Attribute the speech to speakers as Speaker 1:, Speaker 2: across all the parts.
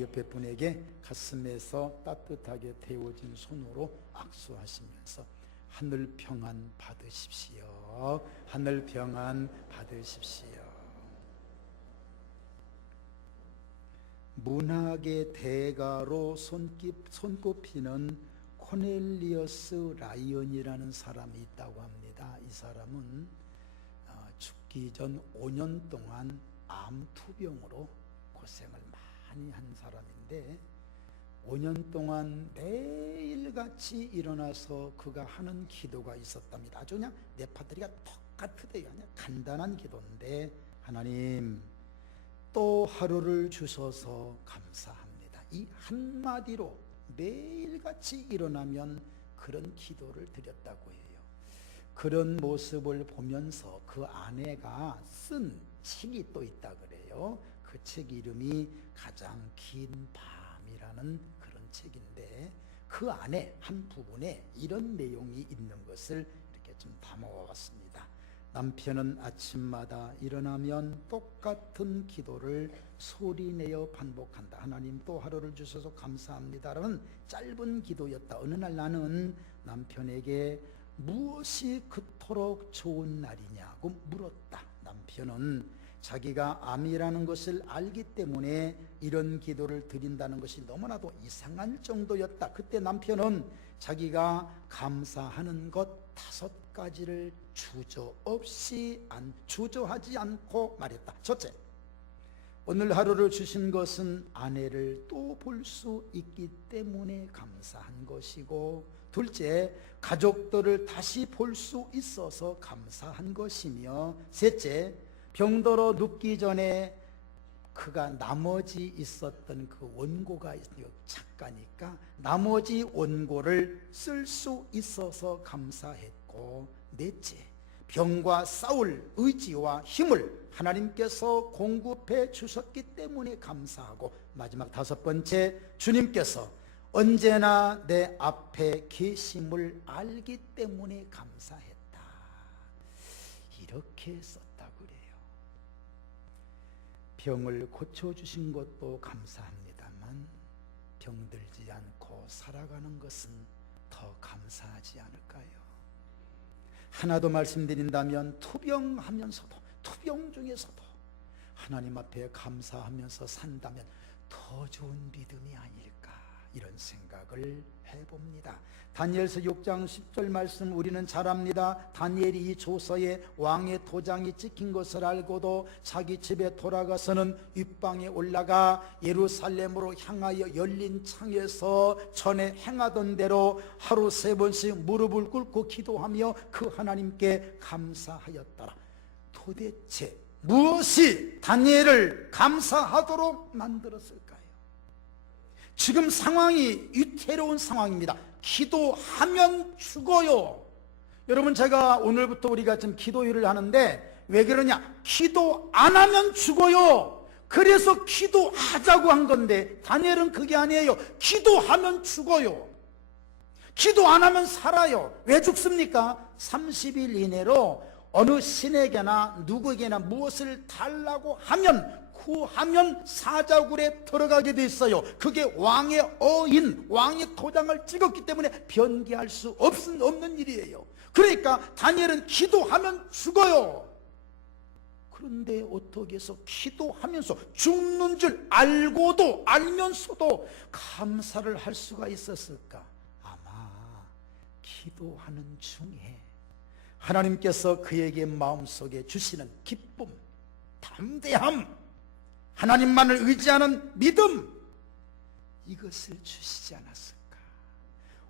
Speaker 1: 옆에 분에게 가슴에서 따뜻하게 데워진 손으로 악수하시면서 하늘 평안 받으십시오. 하늘 평안 받으십시오. 문학의 대가로 손꼽히는 코넬리어스 라이언이라는 사람이 있다고 합니다. 이 사람은 어, 죽기 전 5년 동안 암 투병으로 고생을 많이 한 사람인데 5년 동안 매일같이 일어나서 그가 하는 기도가 있었답니다. 아주 그냥 네파들이가 똑같으대요. 그냥 간단한 기도인데 하나님 또 하루를 주셔서 감사합니다. 이 한마디로 매일같이 일어나면 그런 기도를 드렸다고 해요. 그런 모습을 보면서 그 아내가 쓴 책이 또 있다 그래요. 그 책 이름이 가장 긴 밤이라는 그런 책인데 그 안에 한 부분에 이런 내용이 있는 것을 이렇게 좀 담아와 봤습니다. 남편은 아침마다 일어나면 똑같은 기도를 소리내어 반복한다. 하나님 또 하루를 주셔서 감사합니다라는 짧은 기도였다. 어느 날 나는 남편에게 무엇이 그토록 좋은 날이냐고 물었다. 남편은 자기가 암이라는 것을 알기 때문에 이런 기도를 드린다는 것이 너무나도 이상할 정도였다. 그때 남편은 자기가 감사하는 것 다섯 가지를 주저 없이 안 주저하지 않고 말했다. 첫째, 오늘 하루를 주신 것은 아내를 또 볼 수 있기 때문에 감사한 것이고, 둘째, 가족들을 다시 볼 수 있어서 감사한 것이며, 셋째, 병들어 눕기 전에 그가 나머지 있었던 그 원고가. 작가니까 나머지 원고를 쓸 수 있어서 감사했고 넷째 병과 싸울 의지와 힘을 하나님께서 공급해 주셨기 때문에 감사하고 마지막 다섯 번째 주님께서 언제나 내 앞에 계심을 알기 때문에 감사했다. 이렇게 그래요. 병을 고쳐주신 것도 감사합니다만 병들지 않고 살아가는 것은 더 감사하지 않을까요? 하나 더 말씀드린다면 투병하면서도 투병 중에서도 하나님 앞에 감사하면서 산다면 더 좋은 믿음이 아닐까 이런 생각을 해봅니다. 다니엘서 6장 10절 말씀 우리는 잘 압니다. 다니엘이 이 조서에 왕의 도장이 찍힌 것을 알고도 자기 집에 돌아가서는 윗방에 올라가 예루살렘으로 향하여 열린 창에서 전에 행하던 대로 하루 세 번씩 무릎을 꿇고 기도하며 그 하나님께 감사하였더라. 도대체 무엇이 다니엘을 감사하도록 만들었을까요? 지금 상황이 위태로운 상황입니다. 기도하면 죽어요. 여러분 제가 오늘부터 우리가 지금 기도일을 하는데 왜 그러냐? 기도 안 하면 죽어요. 그래서 기도하자고 한 건데 다니엘은 그게 아니에요. 기도하면 죽어요. 기도 안 하면 살아요. 왜 죽습니까? 30일 이내로 어느 신에게나 누구에게나 무엇을 달라고 하면 구하면 사자굴에 들어가게 돼 있어요. 그게 왕의 어인, 왕의 도장을 찍었기 때문에 변기할 수 없은 없는 일이에요. 그러니까 다니엘은 기도하면 죽어요. 그런데 어떻게 해서 기도하면서 죽는 줄 알고도 알면서도 감사를 할 수가 있었을까? 아마 기도하는 중에 하나님께서 그에게 마음속에 주시는 기쁨, 담대함, 하나님만을 의지하는 믿음, 이것을 주시지 않았을까?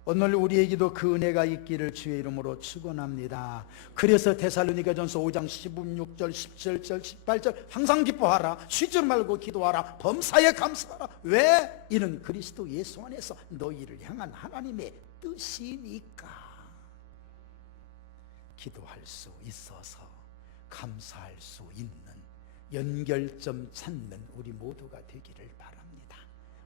Speaker 1: 오늘 우리에게도 그 은혜가 있기를 주의 이름으로 축원합니다. 그래서 데살로니가전서 5장 16절, 17절, 18절 항상 기뻐하라. 쉬지 말고 기도하라. 범사에 감사하라. 왜? 이는 그리스도 예수 안에서 너희를 향한 하나님의 뜻이니까. 기도할 수 있어서 감사할 수 있는 연결점 찾는 우리 모두가 되기를 바랍니다.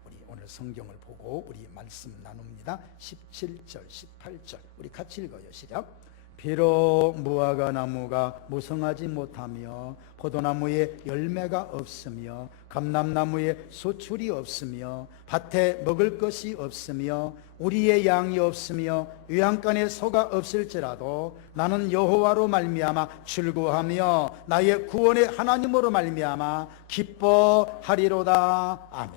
Speaker 1: 우리 오늘 성경을 보고 우리 말씀 나눕니다. 17절, 18절 우리 같이 읽어요. 시작. 비록 무화과 나무가 무성하지 못하며 포도나무에 열매가 없으며 감람나무에 소출이 없으며 밭에 먹을 것이 없으며 우리의 양이 없으며 유향간에 소가 없을지라도 나는 여호와로 말미암아 즐거하며 나의 구원의 하나님으로 말미암아 기뻐하리로다 아멘.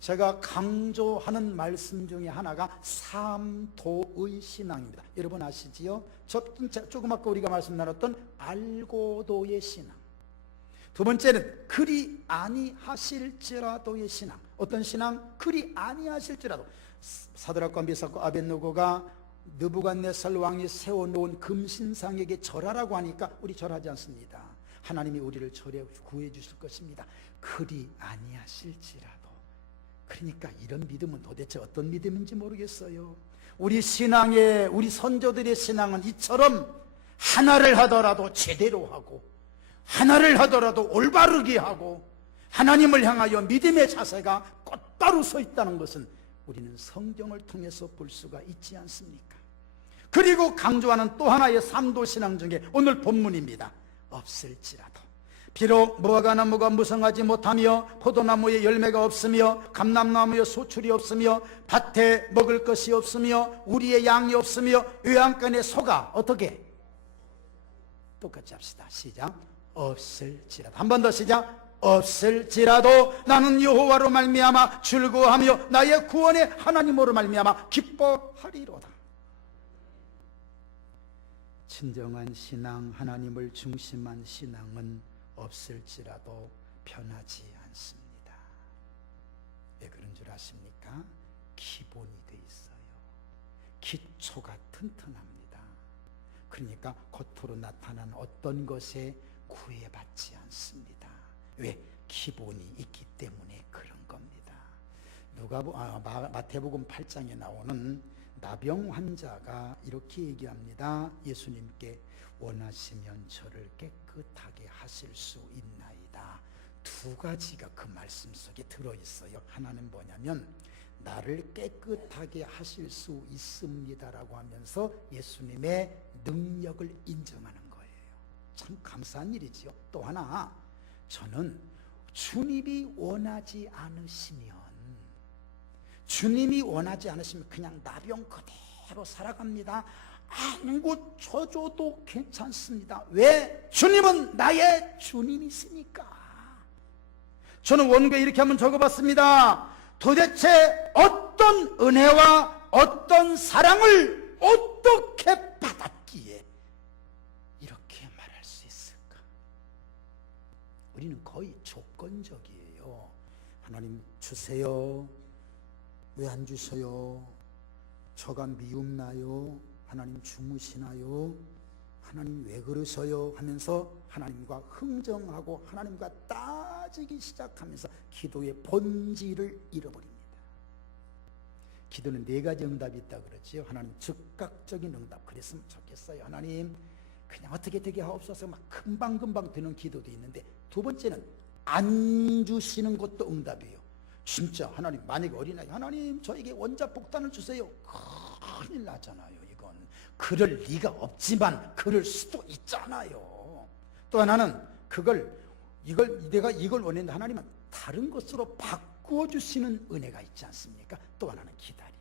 Speaker 1: 제가 강조하는 말씀 중에 하나가 삼도의 신앙입니다. 여러분 아시지요? 첫 번째 조금 아까 우리가 말씀 나눴던 알고도의 신앙. 두 번째는 그리 아니하실지라도의 신앙. 어떤 신앙? 그리 아니하실지라도 사드락과 미사과 아벤누고가 느부갓네살 왕이 세워놓은 금신상에게 절하라고 하니까 우리 절하지 않습니다. 하나님이 우리를 절해 구해 주실 것입니다. 그리 아니하실지라도. 그러니까 이런 믿음은 도대체 어떤 믿음인지 모르겠어요. 우리 신앙의 우리 선조들의 신앙은 이처럼 하나를 하더라도 제대로 하고 하나를 하더라도 올바르게 하고 하나님을 향하여 믿음의 자세가 곧바로 서 있다는 것은 우리는 성경을 통해서 볼 수가 있지 않습니까? 그리고 강조하는 또 하나의 삼도 신앙 중에 오늘 본문입니다. 없을지라도 비록 무화과 나무가 무성하지 못하며 포도나무에 열매가 없으며 감람나무에 소출이 없으며 밭에 먹을 것이 없으며 우리의 양이 없으며 요양간에 소가 어떻게 똑같이 합시다. 시작. 없을지라도 한 번 더 시작. 없을지라도 나는 여호와로 말미암아 즐거워하며 나의 구원의 하나님으로 말미암아 기뻐하리로다. 진정한 신앙, 하나님을 중심한 신앙은 없을지라도 변하지 않습니다. 왜 그런 줄 아십니까? 기본이 돼 있어요. 기초가 튼튼합니다. 그러니까 겉으로 나타난 어떤 것에 구애받지 않습니다. 왜? 기본이 있기 때문에 그런 겁니다. 누가 아, 마, 마태복음 8장에 나오는 나병 환자가 이렇게 얘기합니다. 예수님께 원하시면 저를 깨끗 하게 하실 수 있나이다. 두 가지가 그 말씀 속에 들어 있어요. 하나는 뭐냐면 나를 깨끗하게 하실 수 있습니다라고 하면서 예수님의 능력을 인정하는 거예요. 참 감사한 일이지요. 또 하나 저는 주님이 원하지 않으시면 주님이 원하지 않으시면 그냥 나병 그대로 살아갑니다. 아무곳 쳐줘도 괜찮습니다. 왜? 주님은 나의 주님이시니까. 저는 원고에 이렇게 한번 적어봤습니다. 도대체 어떤 은혜와 어떤 사랑을 어떻게 받았기에 이렇게 말할 수 있을까? 우리는 거의 조건적이에요. 하나님 주세요. 왜 안 주셔요? 저가 미움나요? 하나님 주무시나요? 하나님 왜 그러셔요? 하면서 하나님과 흥정하고 하나님과 따지기 시작하면서 기도의 본질을 잃어버립니다. 기도는 네 가지 응답이 있다 그러지요. 하나님 즉각적인 응답 그랬으면 좋겠어요. 하나님 그냥 어떻게 되게 하옵소서 막 금방금방 되는 기도도 있는데 두 번째는 안 주시는 것도 응답이에요. 진짜 하나님 만약에 어린아이 하나님 저에게 원자 폭탄을 주세요. 큰일 나잖아요. 그럴 리가 없지만 그럴 수도 있잖아요. 또 하나는 그걸 이걸 내가 이걸 원했는데 하나님은 다른 것으로 바꾸어 주시는 은혜가 있지 않습니까? 또 하나는 기다리라.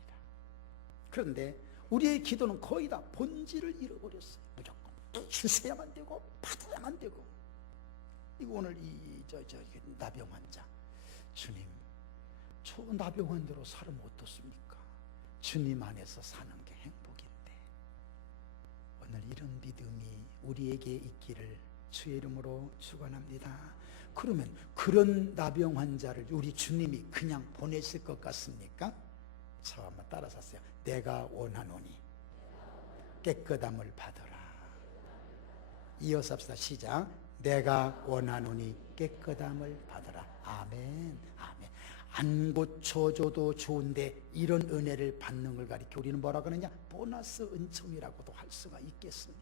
Speaker 1: 그런데 우리의 기도는 거의 다 본질을 잃어버렸어요. 무조건 주셔야만 되고 받아야만 되고. 이거 오늘 이저저 나병 환자 주님 저 나병 환자로 살면 어떻습니까? 주님 안에서 사는 오늘 이런 믿음이 우리에게 있기를 주의 이름으로 축원합니다. 그러면 그런 나병 환자를 우리 주님이 그냥 보내실 것 같습니까? 저 한번 따라서 하세요. 내가 원하노니 깨끗함을 받아라. 이어서 합시다. 시작. 내가 원하노니 깨끗함을 받아라. 아멘. 안 고쳐줘도 좋은데 이런 은혜를 받는 걸 가리켜 우리는 뭐라 그러냐? 보너스 은총이라고도 할 수가 있겠습니다.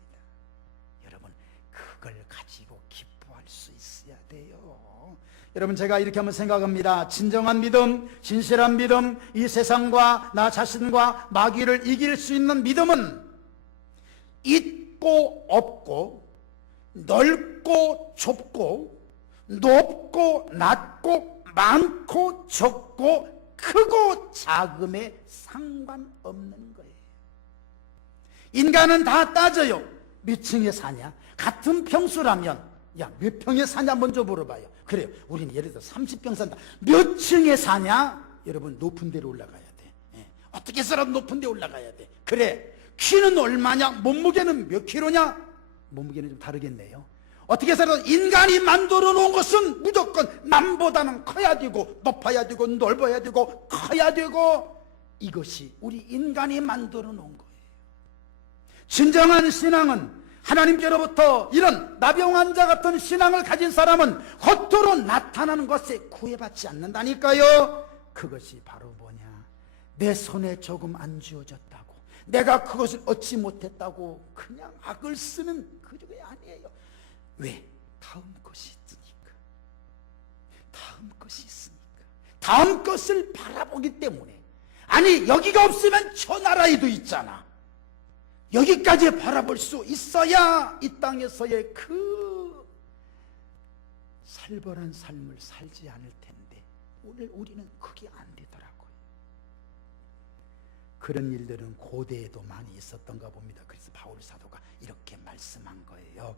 Speaker 1: 여러분, 그걸 가지고 기뻐할 수 있어야 돼요. 여러분, 제가 이렇게 한번 생각합니다. 진정한 믿음, 진실한 믿음, 이 세상과 나 자신과 마귀를 이길 수 있는 믿음은 잊 있고 없고 넓고 좁고 높고 낮고 많고 적고 크고 작음에 상관없는 거예요. 인간은 다 따져요. 몇 층에 사냐? 같은 평수라면 야 몇 평에 사냐 먼저 물어봐요. 그래요. 우리는 예를 들어 30평 산다. 몇 층에 사냐? 여러분 높은 데로 올라가야 돼. 예. 어떻게 해서라도 높은 데 올라가야 돼. 그래. 키는 얼마냐? 몸무게는 몇 킬로냐? 몸무게는 좀 다르겠네요. 어떻게 해서라도 인간이 만들어 놓은 것은 무조건 남보다는 커야 되고 높아야 되고 넓어야 되고 커야 되고 이것이 우리 인간이 만들어 놓은 거예요. 진정한 신앙은 하나님께로부터 이런 나병 환자 같은 신앙을 가진 사람은 겉으로 나타나는 것에 구애받지 않는다니까요. 그것이 바로 뭐냐? 내 손에 조금 안 쥐어졌다고, 내가 그것을 얻지 못했다고 그냥 악을 쓰는 그게 아니에요. 왜? 다음 것이 있으니까. 다음 것이 있으니까. 다음 것을 바라보기 때문에. 아니, 여기가 없으면 저 나라에도 있잖아. 여기까지 바라볼 수 있어야 이 땅에서의 그 살벌한 삶을 살지 않을 텐데 오늘 우리는 그게 안 되더라고요. 그런 일들은 고대에도 많이 있었던가 봅니다. 그래서 바울 사도가 이렇게 말씀한 거예요.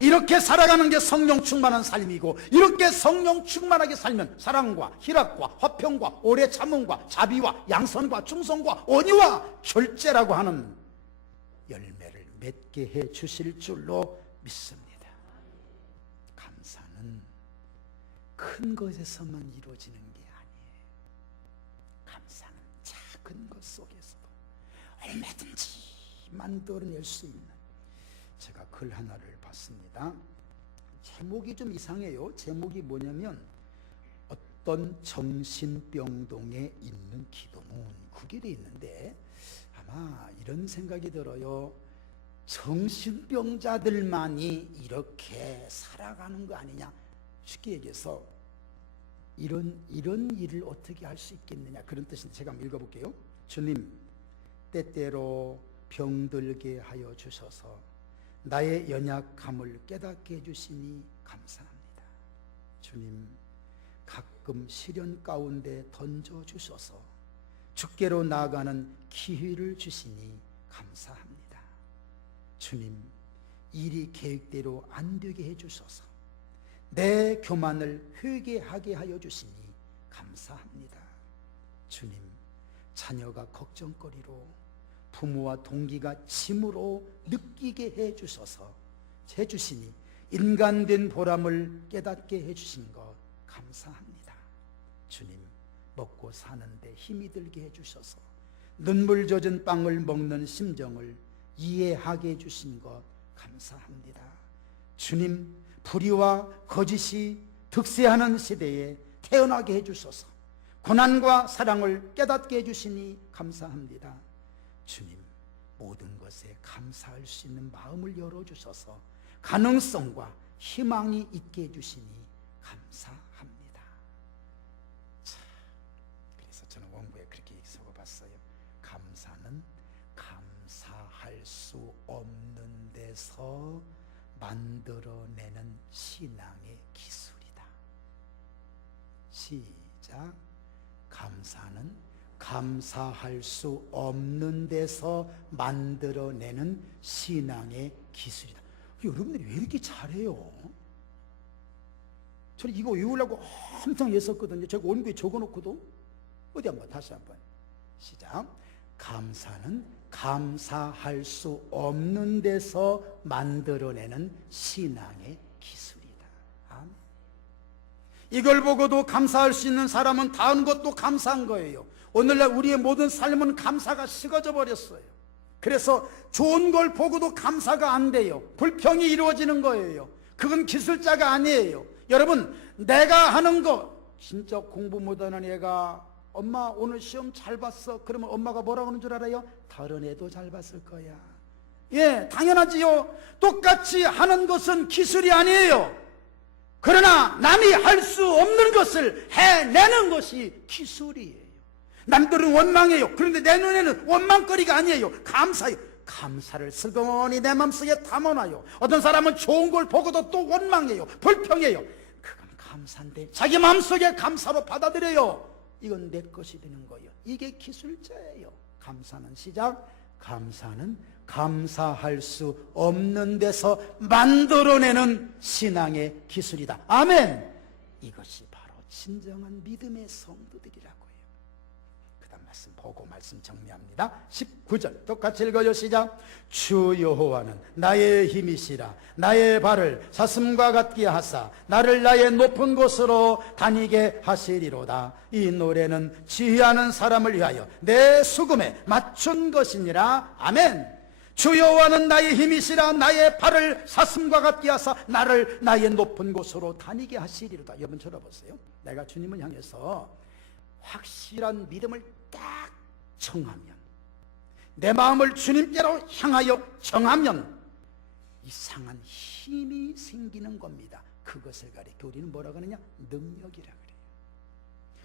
Speaker 1: 이렇게 살아가는 게 성령 충만한 삶이고 이렇게 성령 충만하게 살면 사랑과 희락과 화평과 오래 참음과 자비와 양선과 충성과 온유와 절제라고 하는 열매를 맺게 해 주실 줄로 믿습니다. 감사는 큰 것에서만 이루어지는 게 아니에요. 감사는 작은 것 속에서도 얼마든지 만들어낼 수 있는 제가 글 하나를 봤습니다. 제목이 좀 이상해요. 제목이 뭐냐면 어떤 정신병동에 있는 기도문 그게 돼 있는데 아마 이런 생각이 들어요. 정신병자들만이 이렇게 살아가는 거 아니냐? 쉽게 얘기해서 이런 이런 일을 어떻게 할 수 있겠느냐 그런 뜻인데 제가 한번 읽어볼게요. 주님 때때로 병들게 하여 주셔서 나의 연약함을 깨닫게 해주시니 감사합니다. 주님, 가끔 시련 가운데 던져 주셔서 주께로 나아가는 기회를 주시니 감사합니다. 주님, 일이 계획대로 안 되게 해 주셔서 내 교만을 회개하게 하여 주시니 감사합니다. 주님, 자녀가 걱정거리로 부모와 동기가 짐으로 느끼게 해 주셔서 해 주시니 인간된 보람을 깨닫게 해 주신 것 감사합니다. 주님 먹고 사는데 힘이 들게 해 주셔서 눈물 젖은 빵을 먹는 심정을 이해하게 해 주신 것 감사합니다. 주님 불의와 거짓이 득세하는 시대에 태어나게 해 주셔서 고난과 사랑을 깨닫게 해 주시니 감사합니다. 주님, 모든 것에 감사할 수 있는 마음을 열어주셔서 가능성과 희망이 있게 해주시니 감사합니다. 자, 그래서 저는 원고에 그렇게 적어봤어요. 감사는 감사할 수 없는 데서 만들어내는 신앙의 기술이다. 시작. 감사는 감사할 수 없는 데서 만들어내는 신앙의 기술이다. 여러분들이 왜 이렇게 잘해요? 저는 이거 외우려고 엄청 애썼거든요. 제가 원고에 적어놓고도 어디 한번 다시 한번 시작. 감사는 감사할 수 없는 데서 만들어내는 신앙의 기술이다. 아멘. 이걸 보고도 감사할 수 있는 사람은 다른 것도 감사한 거예요. 오늘날 우리의 모든 삶은 감사가 식어져 버렸어요. 그래서 좋은 걸 보고도 감사가 안 돼요. 불평이 이루어지는 거예요. 그건 기술자가 아니에요. 여러분, 내가 하는 거, 진짜 공부 못하는 애가 엄마 오늘 시험 잘 봤어. 그러면 엄마가 뭐라고 하는 줄 알아요? 다른 애도 잘 봤을 거야. 예, 당연하지요. 똑같이 하는 것은 기술이 아니에요. 그러나 남이 할 수 없는 것을 해내는 것이 기술이에요. 남들은 원망해요. 그런데 내 눈에는 원망거리가 아니에요. 감사해요. 감사를 슬그머니 내 마음속에 담아놔요. 어떤 사람은 좋은 걸 보고도 또 원망해요. 불평해요. 그건 감사인데 자기 마음속에 감사로 받아들여요. 이건 내 것이 되는 거예요. 이게 기술자예요. 감사는 시작, 감사는 감사할 수 없는 데서 만들어내는 신앙의 기술이다. 아멘. 이것이 바로 진정한 믿음의 성도들이라고요. 그다음 말씀 보고 말씀 정리합니다. 19절 똑같이 읽어요. 시작. 주 여호와는 나의 힘이시라 나의 발을 사슴과 같게 하사 나를 나의 높은 곳으로 다니게 하시리로다. 이 노래는 지휘하는 사람을 위하여 내 수금에 맞춘 것이니라. 아멘. 주 여호와는 나의 힘이시라 나의 발을 사슴과 같게 하사 나를 나의 높은 곳으로 다니게 하시리로다. 여러분 들어보세요. 내가 주님을 향해서 확실한 믿음을 딱 정하면 내 마음을 주님께로 향하여 정하면 이상한 힘이 생기는 겁니다. 그것을 가리켜 우리는 뭐라고 하느냐? 능력이라 그래요.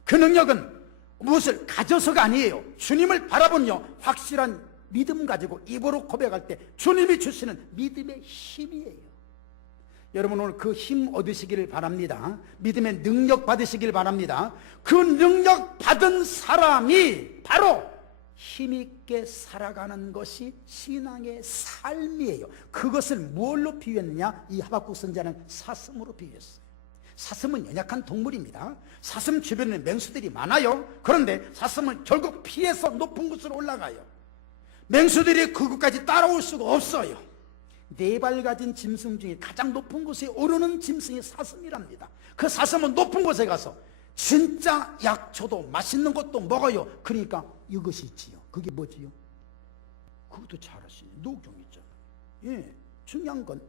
Speaker 1: 그 능력은 무엇을 가져서가 아니에요. 주님을 바라보며 확실한 믿음 가지고 입으로 고백할 때 주님이 주시는 믿음의 힘이에요. 여러분 오늘 그 힘 얻으시기를 바랍니다. 믿음의 능력 받으시길 바랍니다. 그 능력 받은 사람이 바로 힘있게 살아가는 것이 신앙의 삶이에요. 그것을 뭘로 비유했느냐? 이 하박국 선자는 사슴으로 비유했어요. 사슴은 연약한 동물입니다. 사슴 주변에 맹수들이 많아요. 그런데 사슴은 결국 피해서 높은 곳으로 올라가요. 맹수들이 그곳까지 따라올 수가 없어요. 네 발 가진 짐승 중에 가장 높은 곳에 오르는 짐승이 사슴이랍니다. 그 사슴은 높은 곳에 가서 진짜 약초도 맛있는 것도 먹어요. 그러니까 이것이 있지요. 그게 뭐지요? 그것도 잘 아시네. 녹용이잖아. 예. 중요한 건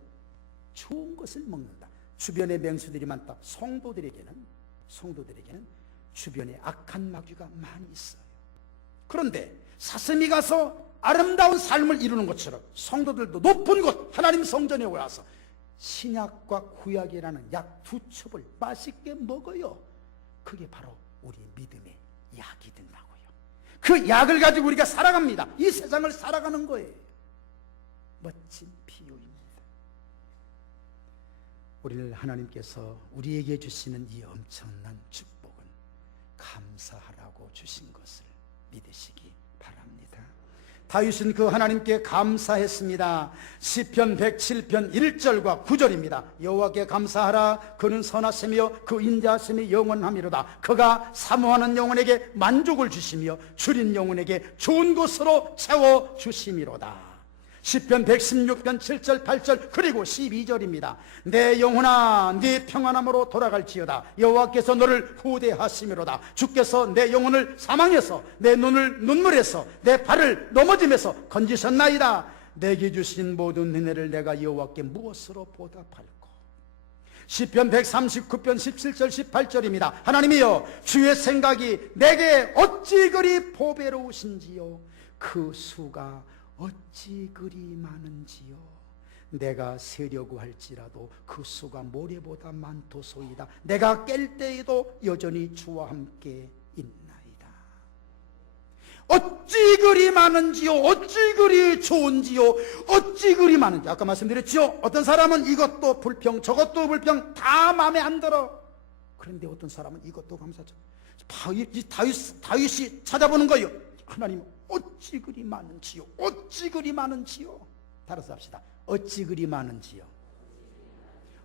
Speaker 1: 좋은 것을 먹는다. 주변에 맹수들이 많다. 성도들에게는 성도들에게는 주변에 악한 마귀가 많이 있어요. 그런데 사슴이 가서 아름다운 삶을 이루는 것처럼 성도들도 높은 곳 하나님 성전에 올라서 신약과 구약이라는 약 두 첩을 맛있게 먹어요. 그게 바로 우리 믿음의 약이 된다고요. 그 약을 가지고 우리가 살아갑니다. 이 세상을 살아가는 거예요. 멋진 비유입니다. 우리를 하나님께서 우리에게 주시는 이 엄청난 축복은 감사하라고 주신 것을 믿으시기 바랍니다. 다윗은 그 하나님께 감사했습니다. 시편 107편 1절과 9절입니다. 여호와께 감사하라 그는 선하시며 그 인자하심이 영원함이로다. 그가 사모하는 영혼에게 만족을 주시며 줄인 영혼에게 좋은 것으로 채워 주심이로다. 시편 116편 7절 8절 그리고 12절입니다. 내 영혼아 네 평안함으로 돌아갈지어다. 여호와께서 너를 후대하심이로다. 주께서 내 영혼을 사망해서 내 눈을 눈물에서 내 발을 넘어짐에서 건지셨나이다. 내게 주신 모든 은혜를 내가 여호와께 무엇으로 보답할까? 시편 139편 17절 18절입니다. 하나님이여 주의 생각이 내게 어찌 그리 보배로우신지요 그 수가 어찌 그리 많은지요? 내가 세려고 할지라도 그 수가 모래보다 많도소이다. 내가 깰 때에도 여전히 주와 함께 있나이다. 어찌 그리 많은지요? 어찌 그리 좋은지요? 어찌 그리 많은지. 아까 말씀드렸죠? 어떤 사람은 이것도 불평 저것도 불평 다 마음에 안 들어. 그런데 어떤 사람은 이것도 감사죠. 다윗, 다윗, 다윗이 찾아보는 거예요 하나님 어찌 그리 많은지요? 어찌 그리 많은지요? 따라서 합시다. 어찌 그리 많은지요?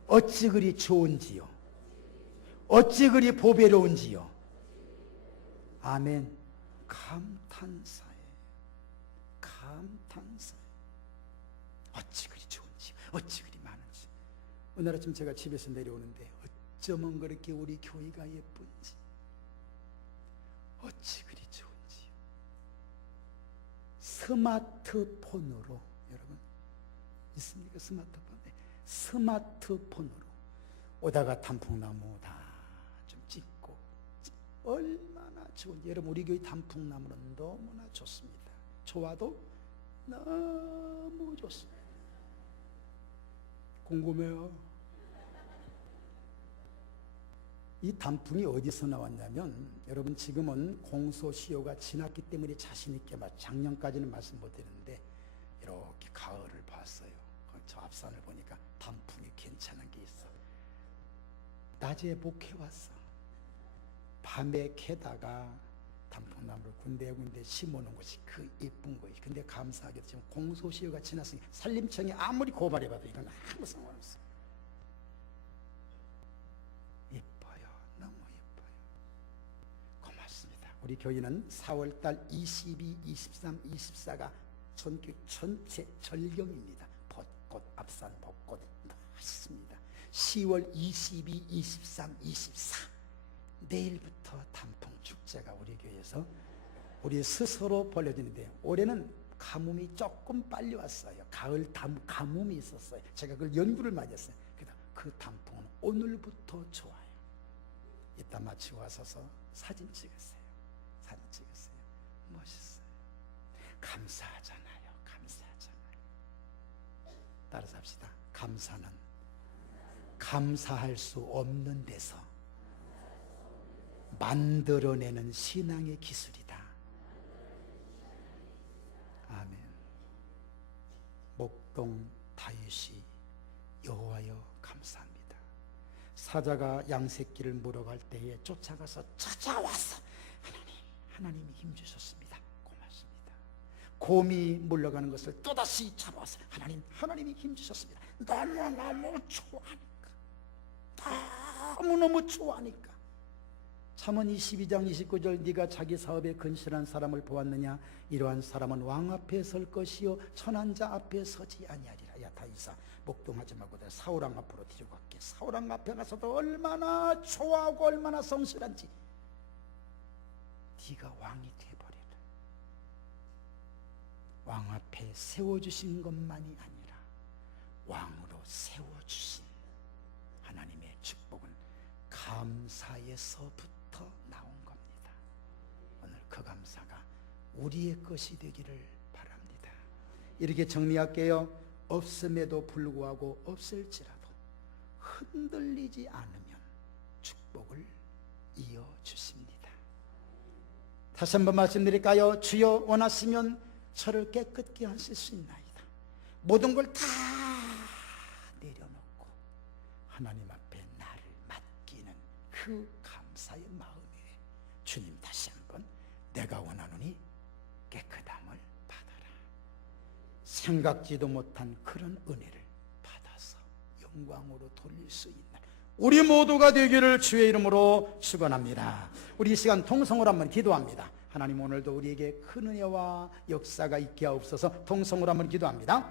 Speaker 1: 어찌 그리 좋은지요? 어찌 그리 보배로운지요? 아멘. 감탄사에 감탄사에 어찌 그리 좋은지 어찌 그리 많은지 오늘 아침 제가 집에서 내려오는데 어쩌면 그렇게 우리 교회가 예쁜지 스마트폰으로 여러분 있습니까 스마트폰 네. 스마트폰으로 오다가 단풍나무 다 좀 찍고 얼마나 좋은지 여러분 우리 교회 단풍나무는 너무나 좋습니다. 좋아도 너무 좋습니다. 궁금해요. 이 단풍이 어디서 나왔냐면 여러분 지금은 공소시효가 지났기 때문에 자신 있게 막 작년까지는 말씀 못 드렸는데 이렇게 가을을 봤어요. 저 앞산을 보니까 단풍이 괜찮은 게 있어. 낮에 목해 왔어. 밤에 캐다가 단풍나무를 군데군데 심어놓은 것이 그 예쁜 거예요. 근데 감사하게도 지금 공소시효가 지났으니 산림청이 아무리 고발해봐도 이건 아무 상관없어. 우리 교회는 4월달 22, 23, 24가 전교 전체 절경입니다. 벚꽃, 앞산 벚꽃 멋있습니다. 10월 22, 23, 24 내일부터 단풍 축제가 우리 교회에서 우리 스스로 벌려지는데 올해는 가뭄이 조금 빨리 왔어요. 가을 담, 가뭄이 있었어요. 제가 그걸 연구를 많이 했어요. 그래서 그 단풍은 오늘부터 좋아요. 이따 마치고 와서서 사진 찍으세요. 사진 찍으세요. 멋있어요. 감사하잖아요. 감사하잖아요. 따라서 합시다. 감사는 감사할 수 없는 데서 만들어내는 신앙의 기술이다. 아멘. 목동 다윗이 여호와여 감사합니다. 사자가 양새끼를 물어갈 때에 쫓아가서 찾아왔어. 하나님, 하나님이 힘 주셨습니다. 고맙습니다. 곰이 물러가는 것을 또다시 잡아서 하나님, 하나님이 힘 주셨습니다. 너무너무 좋아하니까. 너무너무 좋아하니까. 잠언 22장 29절 네가 자기 사업에 근실한 사람을 보았느냐 이러한 사람은 왕 앞에 설 것이요 천한 자 앞에 서지 아니하리라 야 다이사 목동하지 말고 사울왕 앞으로 데리고 갈게 사울왕 앞에 가서도 얼마나 좋아하고 얼마나 성실한지 네가 왕이 돼버리라 왕 앞에 세워주신 것만이 아니라 왕으로 세워주신 하나님의 축복은 감사에서부터 나온 겁니다. 오늘 그 감사가 우리의 것이 되기를 바랍니다. 이렇게 정리할게요. 없음에도 불구하고 없을지라도 흔들리지 않으면 축복을 이어 주십니다. 다시 한번 말씀드릴까요? 주여 원하시면 저를 깨끗게 하실 수 있나이다. 모든 걸 다 내려놓고 하나님 앞에 나를 맡기는 그 감사의 마음에 주님 다시 한번 내가 원하노니 깨끗함을 받아라. 생각지도 못한 그런 은혜를 받아서 영광으로 돌릴 수 있는 우리 모두가 되기를 주의 이름으로 축원합니다. 우리 이 시간 통성으로 한번 기도합니다. 하나님 오늘도 우리에게 큰 은혜와 역사가 있게 하옵소서 통성으로 한번 기도합니다.